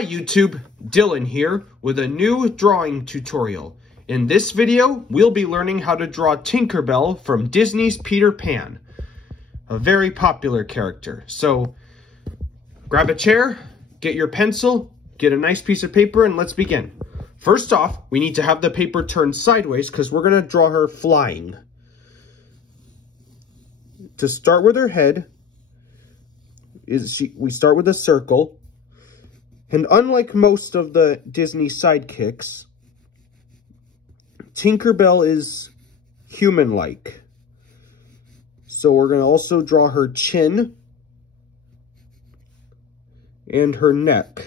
Hi YouTube, Dylan here with a new drawing tutorial. In this video, we'll be learning how to draw Tinkerbell from Disney's Peter Pan, a very popular character. So grab a chair, get your pencil, get a nice piece of paper, and let's begin. First off, we need to have the paper turned sideways because we're going to draw her flying. To start with her head, we start with a circle. And unlike most of the Disney sidekicks, Tinkerbell is human-like. So we're going to also draw her chin and her neck.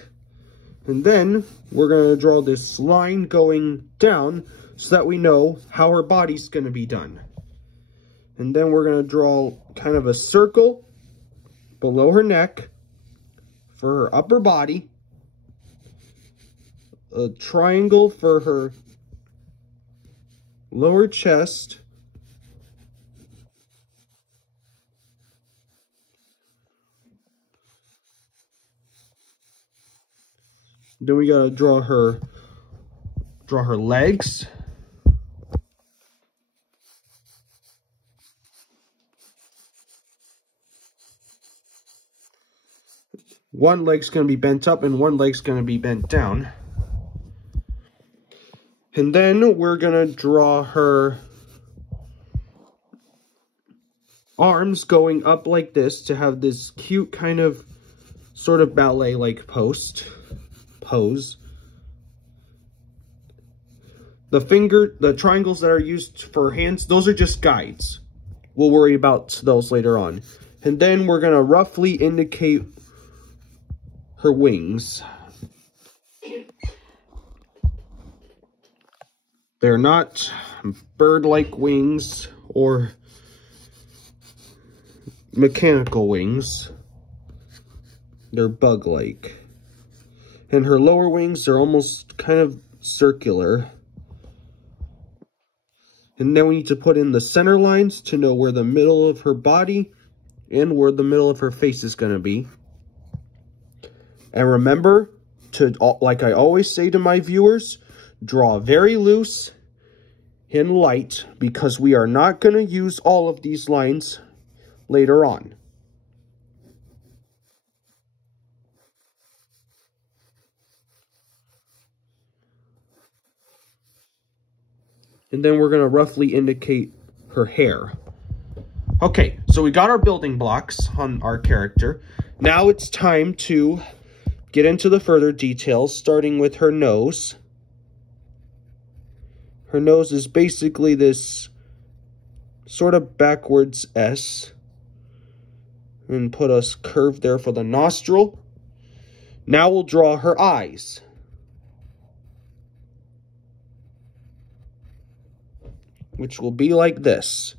And then we're going to draw this line going down so that we know how her body's going to be done. And then we're going to draw kind of a circle below her neck for her upper body. A triangle for her lower chest. Then we gotta draw her legs. One leg's gonna be bent up and one leg's gonna be bent down. And then we're going to draw her arms going up like this to have this cute kind of sort of ballet-like pose. The triangles that are used for hands, those are just guides. We'll worry about those later on. And then we're going to roughly indicate her wings. They're not bird-like wings or mechanical wings. They're bug-like. And her lower wings are almost kind of circular. And then we need to put in the center lines to know where the middle of her body and where the middle of her face is going to be. And remember to, like I always say to my viewers, draw very loose and light because we are not going to use all of these lines later on. And then we're going to roughly indicate her hair. Okay, so we got our building blocks on our character. Now it's time to get into the further details, starting with her nose. Her nose is basically this sort of backwards S. And put a curve there for the nostril. Now we'll draw her eyes. Which will be like this.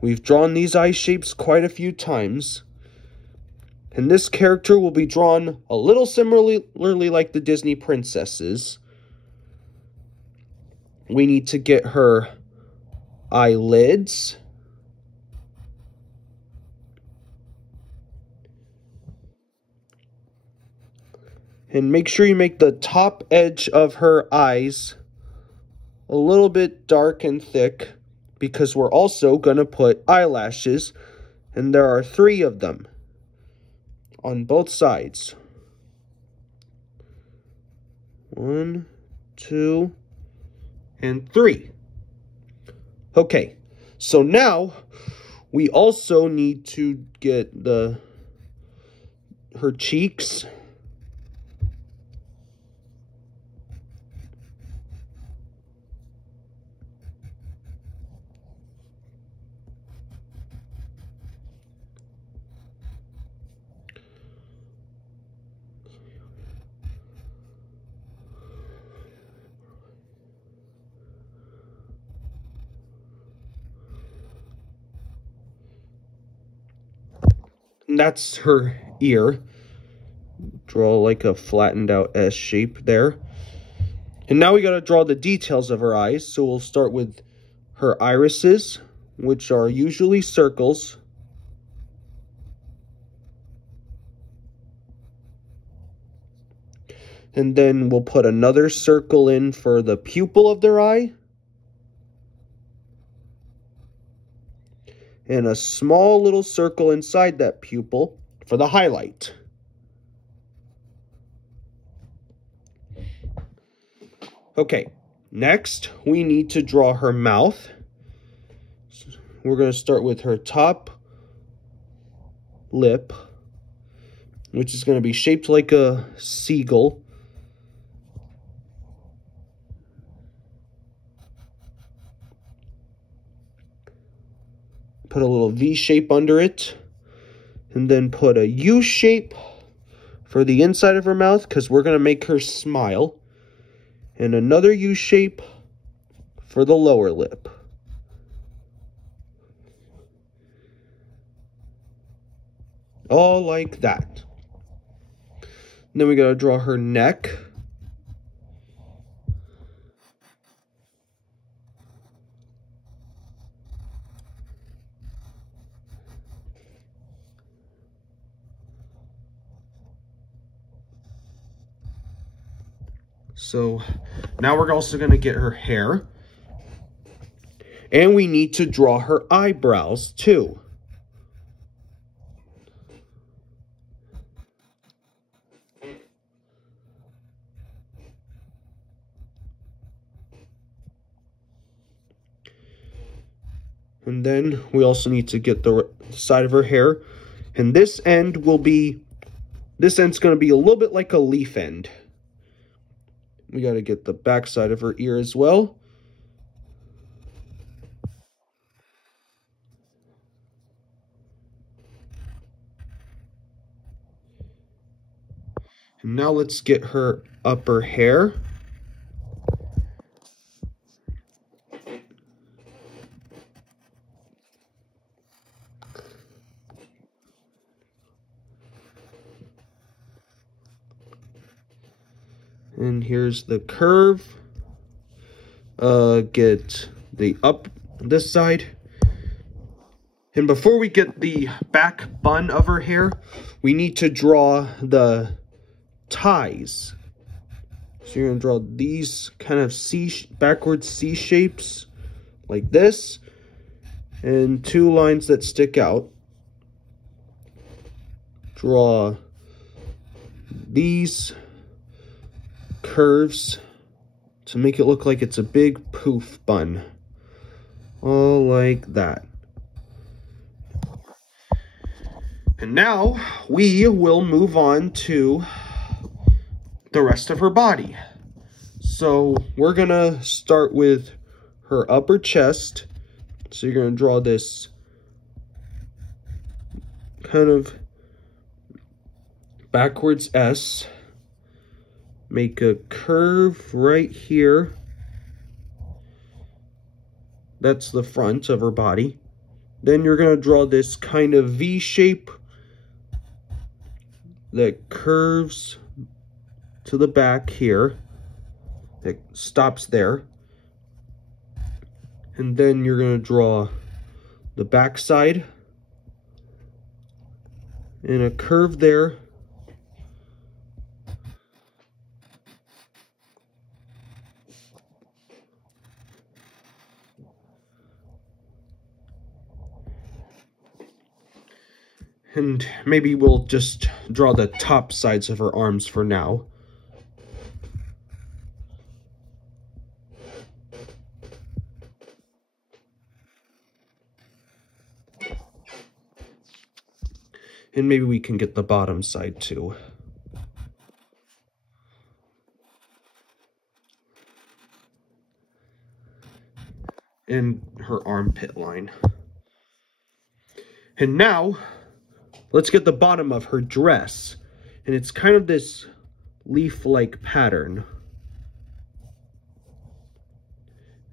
We've drawn these eye shapes quite a few times. And this character will be drawn a little similarly like the Disney princesses. We need to get her eyelids. And make sure you make the top edge of her eyes a little bit dark and thick because we're also going to put eyelashes, and there are 3 of them on both sides. 1, 2, and 3. Okay, so now we also need to get her cheeks. And that's her ear. Draw like a flattened out S shape there. And now we got to draw the details of her eyes. So we'll start with her irises, which are usually circles. And then we'll put another circle in for the pupil of their eye. And a small little circle inside that pupil for the highlight. Okay, next we need to draw her mouth. We're going to start with her top lip, which is going to be shaped like a seagull. Put a little V shape under it, and then put a U shape for the inside of her mouth because we're going to make her smile, and another U shape for the lower lip. All like that. And then we got to draw her neck. So now we're also going to get her hair. And we need to draw her eyebrows too. And then we also need to get the side of her hair. And this end's going to be a little bit like a leaf end. We got to get the back side of her ear as well. And now let's get her upper hair. And here's the curve. Get this side. And before we get the back bun of her hair, we need to draw the ties. So you're going to draw these kind of backwards C shapes like this. And two lines that stick out. Draw these curves to make it look like it's a big poof bun. All like that. And now we will move on to the rest of her body. So we're gonna start with her upper chest. So you're gonna draw this kind of backwards S. Make a curve right here. That's the front of her body. Then you're going to draw this kind of V shape that curves to the back here. That stops there. And then you're going to draw the back side and a curve there. And maybe we'll just draw the top sides of her arms for now. And maybe we can get the bottom side too. And her armpit line. And now, let's get the bottom of her dress. And it's kind of this leaf-like pattern.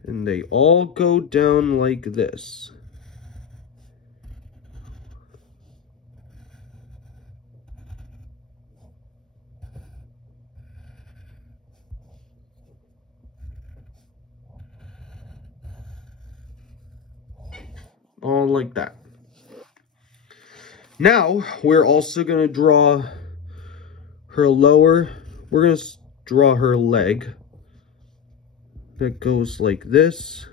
And they all go down like this. All like that. Now, we're also going to draw her lower. We're going to draw her leg. That goes like this.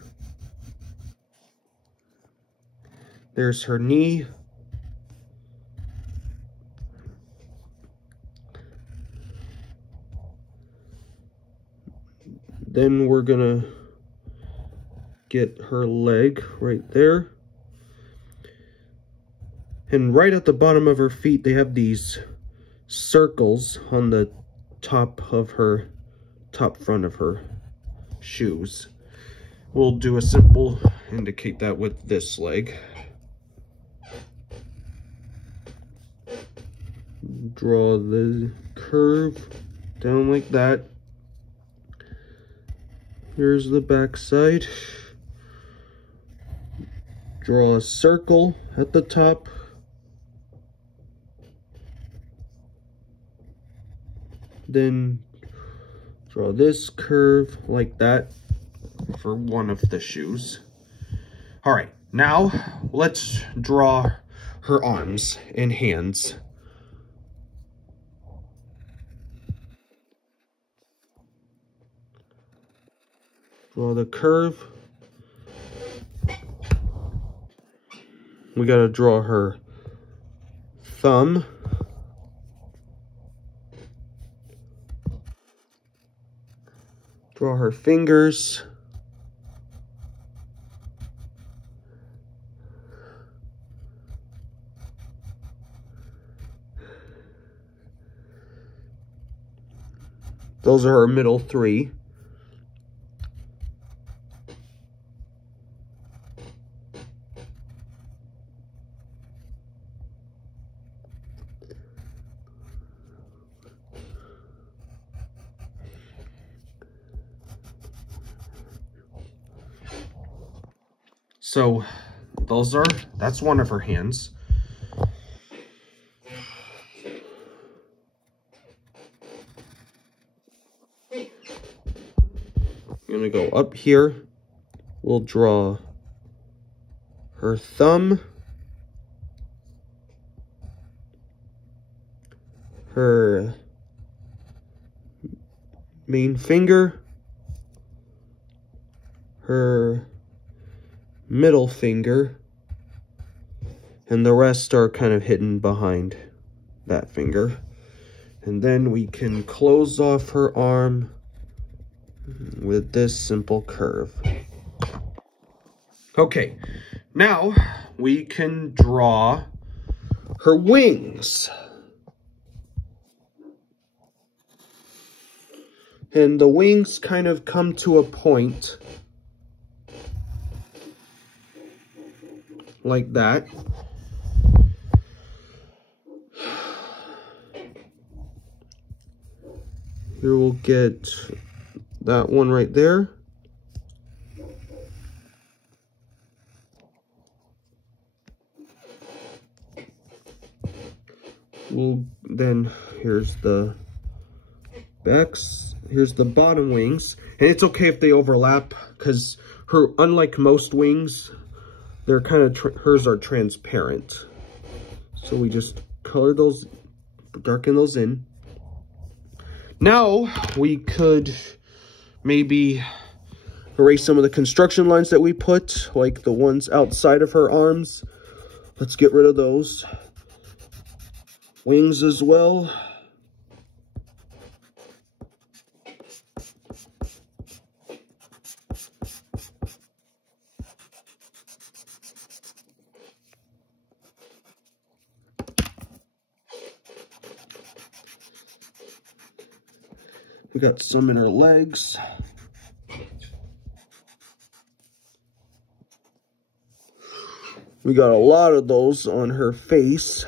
There's her knee. Then we're gonna get her leg right there. And right at the bottom of her feet, they have these circles on the top front of her shoes. We'll do a simple indicate that with this leg. Draw the curve down like that. Here's the back side. Draw a circle at the top. Then draw this curve like that for one of the shoes. All right, now let's draw her arms and hands. Draw the curve. We gotta draw her thumb. Draw her fingers. Those are her middle three. So that's one of her hands. I'm gonna go up here. We'll draw her thumb, her main finger, her middle finger, and the rest are kind of hidden behind that finger. And then we can close off her arm with this simple curve. Okay, now we can draw her wings. And the wings kind of come to a point like that. Here we'll get that one right there. Here's the backs, here's the bottom wings, and it's okay if they overlap because unlike most wings, they're kind of, hers are transparent. So we just color those, darken those in. Now we could maybe erase some of the construction lines that we put, like the ones outside of her arms. Let's get rid of those. Wings as well. We got some in her legs. We got a lot of those on her face.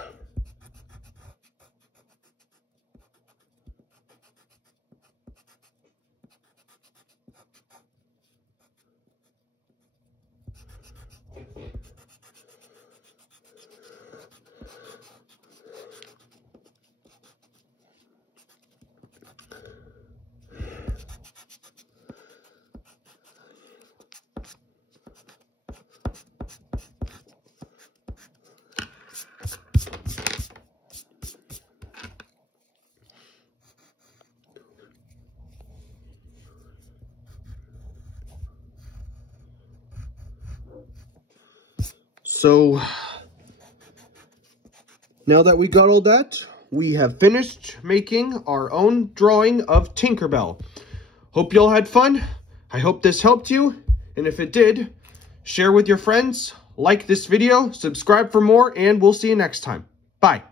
So, now that we got all that, we have finished making our own drawing of Tinkerbell. Hope you all had fun. I hope this helped you. And if it did, share with your friends, like this video, subscribe for more, and we'll see you next time. Bye.